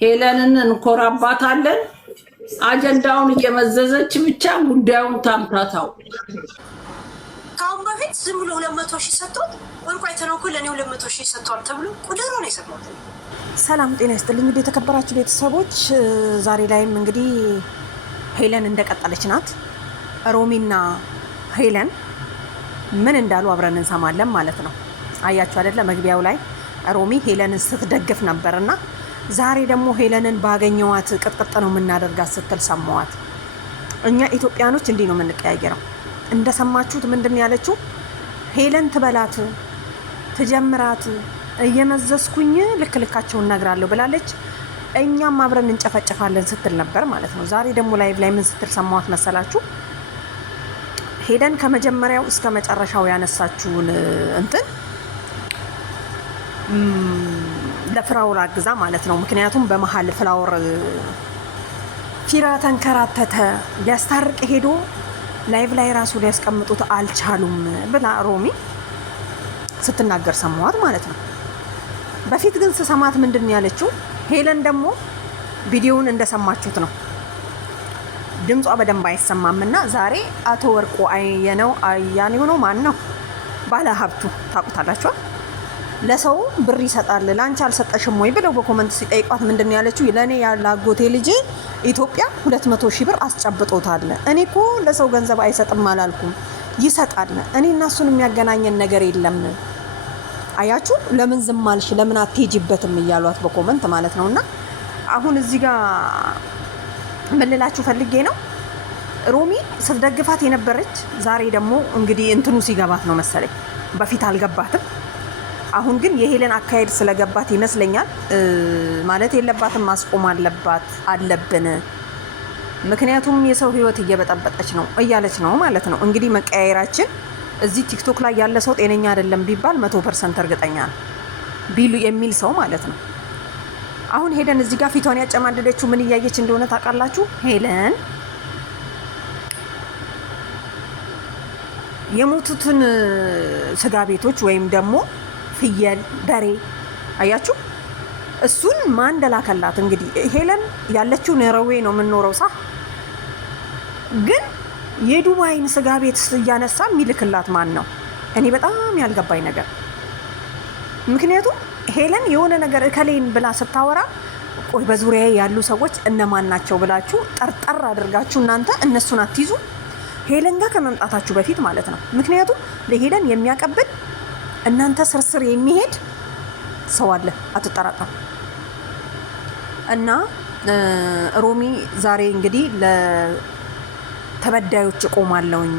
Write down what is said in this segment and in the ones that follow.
ሄለንን እንኮራባታለን። አጀንዳውን እየመዘዘች ብቻ ጉዳዩን ታምታታው። ካሁን በፊት ዝም ብሎ 200,000 ሰጥቷል። ወንቋይተነው እኮ ለኔ 200,000 ሰጥቷል ተብሎ ቁጥሩ ነው የሰማሁት። ሰላም ጤና ይስጥልኝ እንግዲህ የተከበራችሁ ቤተሰቦች፣ ዛሬ ላይም እንግዲህ ሄለን እንደቀጠለች ናት። ሮሚና ሄለን ምን እንዳሉ አብረን እንሰማለን ማለት ነው። አያችሁ አይደለ? መግቢያው ላይ ሮሚ ሄለንን ስትደግፍ ነበርና ዛሬ ደግሞ ሄለንን ባገኘዋት ቅጥቅጥ ነው የምናደርጋት ስትል ሰማዋት። እኛ ኢትዮጵያኖች እንዲህ ነው የምንቀያየረው። እንደሰማችሁት ምንድን ያለችው? ሄለን ትበላት ትጀምራት እየመዘዝኩኝ ልክ ልካቸውን እነግራለሁ ብላለች። እኛም አብረን እንጨፈጨፋለን ስትል ነበር ማለት ነው። ዛሬ ደግሞ ላይቭ ላይ ምን ስትል ሰማዋት መሰላችሁ? ሄለን ከመጀመሪያው እስከ መጨረሻው ያነሳችውን እንትን ለፍራውር አግዛ ማለት ነው። ምክንያቱም በመሀል ፍላወር ፊራ ተንከራተተ፣ ሊያስታርቅ ሄዶ ላይቭ ላይ ራሱ ሊያስቀምጡት አልቻሉም ብላ ሮሚ ስትናገር ሰማዋት ማለት ነው። በፊት ግን ስሰማት ምንድን ያለችው? ሄለን ደግሞ ቪዲዮውን እንደሰማችሁት ነው፣ ድምጿ በደንብ አይሰማምና ዛሬ አቶ ወርቁ አያኔው ነው ማን ነው ባለ ሀብቱ ታውቁታላችሁ፣ ለሰው ብር ይሰጣል ለአንቺ አልሰጠሽም ወይ ብለው በኮመንት ሲጠይቋት ምንድን ያለችው? ለእኔ ያላጎቴ ልጅ ኢትዮጵያ 200,000 ብር አስጨብጦታል። እኔ እኮ ለሰው ገንዘብ አይሰጥም አላልኩም፣ ይሰጣል። እኔ እና እሱን የሚያገናኘን ነገር የለም። አያችሁ፣ ለምን ዝም አልሽ? ለምን አትሄጂበትም እያሏት በኮመንት ማለት ነው። እና አሁን እዚህ ጋር ምን ልላችሁ ፈልጌ ነው፣ ሮሚ ስትደግፋት የነበረች ዛሬ ደግሞ እንግዲህ እንትኑ ሲገባት ነው መሰለኝ። በፊት አልገባትም። አሁን ግን የሄለን አካሄድ ስለገባት ይመስለኛል ማለት የለባትም ማስቆም አለብን። ምክንያቱም የሰው ሕይወት እየበጠበጠች ነው እያለች ነው ማለት ነው። እንግዲህ መቀያየራችን እዚህ ቲክቶክ ላይ ያለ ሰው ጤነኛ አይደለም ቢባል 100% እርግጠኛ ነው ቢሉ የሚል ሰው ማለት ነው። አሁን ሄለን እዚህ ጋር ፊቷን ያጨማደደችው ምን እያየች እንደሆነ ታውቃላችሁ? ሄለን የሞቱትን ስጋ ቤቶች ወይም ደግሞ ፍየል፣ በሬ አያችሁ፣ እሱን ማን እንደላከላት እንግዲህ ሄለን ያለችው ኖርዌይ ነው የምንኖረው ሳ ግን የዱባይን ስጋ ቤት እያነሳ የሚልክላት ማን ነው? እኔ በጣም ያልገባኝ ነገር። ምክንያቱም ሄለን የሆነ ነገር እከሌን ብላ ስታወራ ቆይ በዙሪያ ያሉ ሰዎች እነማን ናቸው ብላችሁ ጠርጠር አድርጋችሁ እናንተ እነሱን አትይዙ ሄለን ጋር ከመምጣታችሁ በፊት ማለት ነው። ምክንያቱም ለሄለን የሚያቀብል እናንተ ስርስር የሚሄድ ሰው አለ፣ አትጠራጠሩ። እና ሮሚ ዛሬ እንግዲህ ለተበዳዮች እቆማለሁኝ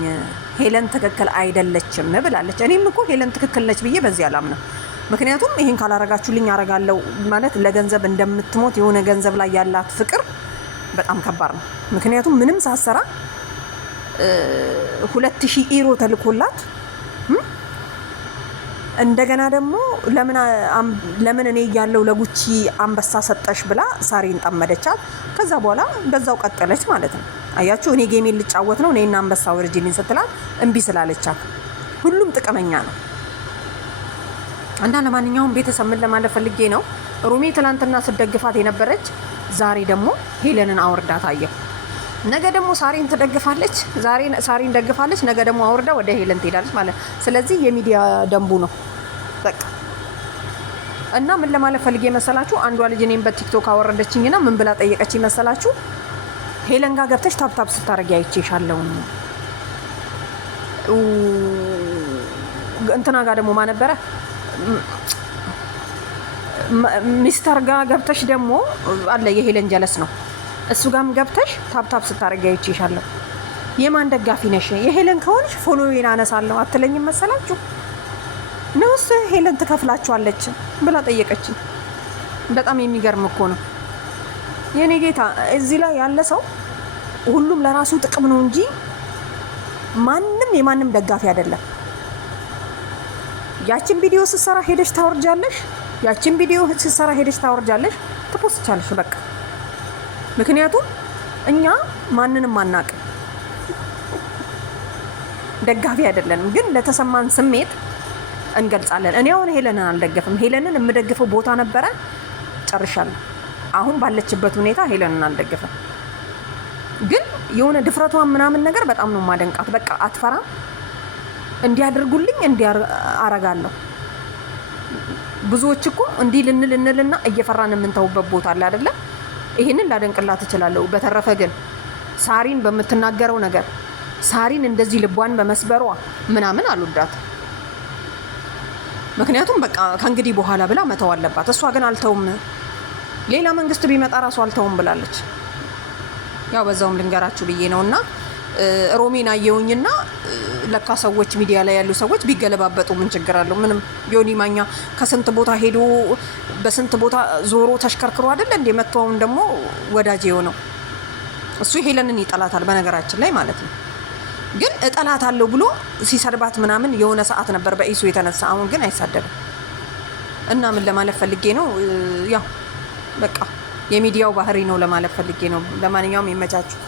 ሄለን ትክክል አይደለችም ብላለች። እኔም እኮ ሄለን ትክክል ነች ብዬ በዚህ አላምነው። ምክንያቱም ይሄን ካላረጋችሁልኝ አረጋለሁ ማለት ለገንዘብ እንደምትሞት የሆነ ገንዘብ ላይ ያላት ፍቅር በጣም ከባድ ነው። ምክንያቱም ምንም ሳሰራ 2,000 ዩሮ ተልኮላት እንደገና ደግሞ ለምን እኔ ያለው ለጉቺ አንበሳ ሰጠሽ ብላ ሳሪን ጠመደቻት። ከዛ በኋላ በዛው ቀጠለች ማለት ነው። አያችሁ፣ እኔ ጌሜን ልጫወት ነው እኔና አንበሳ ወርጂልኝ ስትላት እምቢ ስላለቻት ሁሉም ጥቅመኛ ነው። እና ለማንኛውም ቤተሰብ ምን ለማለት ፈልጌ ነው፣ ሮሚ ትላንትና ስትደግፋት የነበረች ዛሬ ደግሞ ሄለንን አውርዳት አየሁ። ነገ ደግሞ ሳሪን ትደግፋለች፣ ሳሪን ደግፋለች፣ ነገ ደግሞ አውርዳ ወደ ሄለን ትሄዳለች ማለት። ስለዚህ የሚዲያ ደንቡ ነው በቃ። እና ምን ለማለት ፈልጌ መሰላችሁ፣ አንዷ ልጅ እኔም በቲክቶክ አወረደችኝና ምን ብላ ጠየቀችኝ መሰላችሁ? ሄለን ጋር ገብተሽ ታፕታፕ ስታረጊ አይቼሻለሁ። እንትና ጋር ደግሞ ማን ነበረ ሚስተር ጋር ገብተሽ ደግሞ አለ የሄለን ጀለስ ነው እሱ ጋርም ገብተሽ ታፕታፕ ስታረጊ አይቼሻለሁ። የማን ደጋፊ ነሽ? የሄለን ከሆንሽ ፎሎዌን አነሳለሁ አትለኝም መሰላችሁ? ነውስ ሄለን ትከፍላችኋለች ብላ ጠየቀችኝ። በጣም የሚገርም እኮ ነው የኔ ጌታ። እዚህ ላይ ያለ ሰው ሁሉም ለራሱ ጥቅም ነው እንጂ ማንም የማንም ደጋፊ አይደለም። ያችን ቪዲዮ ስትሰራ ሄደሽ ታወርጃለሽ፣ ትፖስቻለሽ በቃ። ምክንያቱም እኛ ማንንም አናውቅም፣ ደጋፊ አይደለንም፣ ግን ለተሰማን ስሜት እንገልጻለን። እኔ አሁን ሄለንን አልደገፍም። ሄለንን የምደግፈው ቦታ ነበረ፣ ጨርሻለሁ። አሁን ባለችበት ሁኔታ ሄለንን አልደግፍም። ግን የሆነ ድፍረቷን ምናምን ነገር በጣም ነው ማደንቃት። በቃ አትፈራም። እንዲያደርጉልኝ እንዲያረጋለሁ። ብዙዎች እኮ እንዲህ ልንልና እየፈራን የምንተውበት ቦታ አለ አይደለ? ይሄንን ላደንቅላት እችላለሁ። በተረፈ ግን ሳሪን በምትናገረው ነገር ሳሪን እንደዚህ ልቧን በመስበሯ ምናምን አልወዳት። ምክንያቱም በቃ ከእንግዲህ በኋላ ብላ መተው አለባት። እሷ ግን አልተውም፣ ሌላ መንግስት ቢመጣ ራሱ አልተውም ብላለች። ያው በዛውም ልንገራችሁ ብዬ ነውና ሮሚን አየውኝና ለካ ሰዎች ሚዲያ ላይ ያሉ ሰዎች ቢገለባበጡ ምን ችግር አለው? ምንም ዮኒ ማኛ ከስንት ቦታ ሄዶ በስንት ቦታ ዞሮ ተሽከርክሮ አይደል እንዴ መተውም ደግሞ ወዳጅ የሆነው እሱ ሄለንን ይጠላታል በነገራችን ላይ ማለት ነው። ግን እጠላታለሁ ብሎ ሲሰድባት ምናምን የሆነ ሰዓት ነበር በኢሱ የተነሳ። አሁን ግን አይሳደብም። እና ምን ለማለት ፈልጌ ነው፣ ያው በቃ የሚዲያው ባህሪ ነው ለማለት ፈልጌ ነው። ለማንኛውም ይመቻችሁ።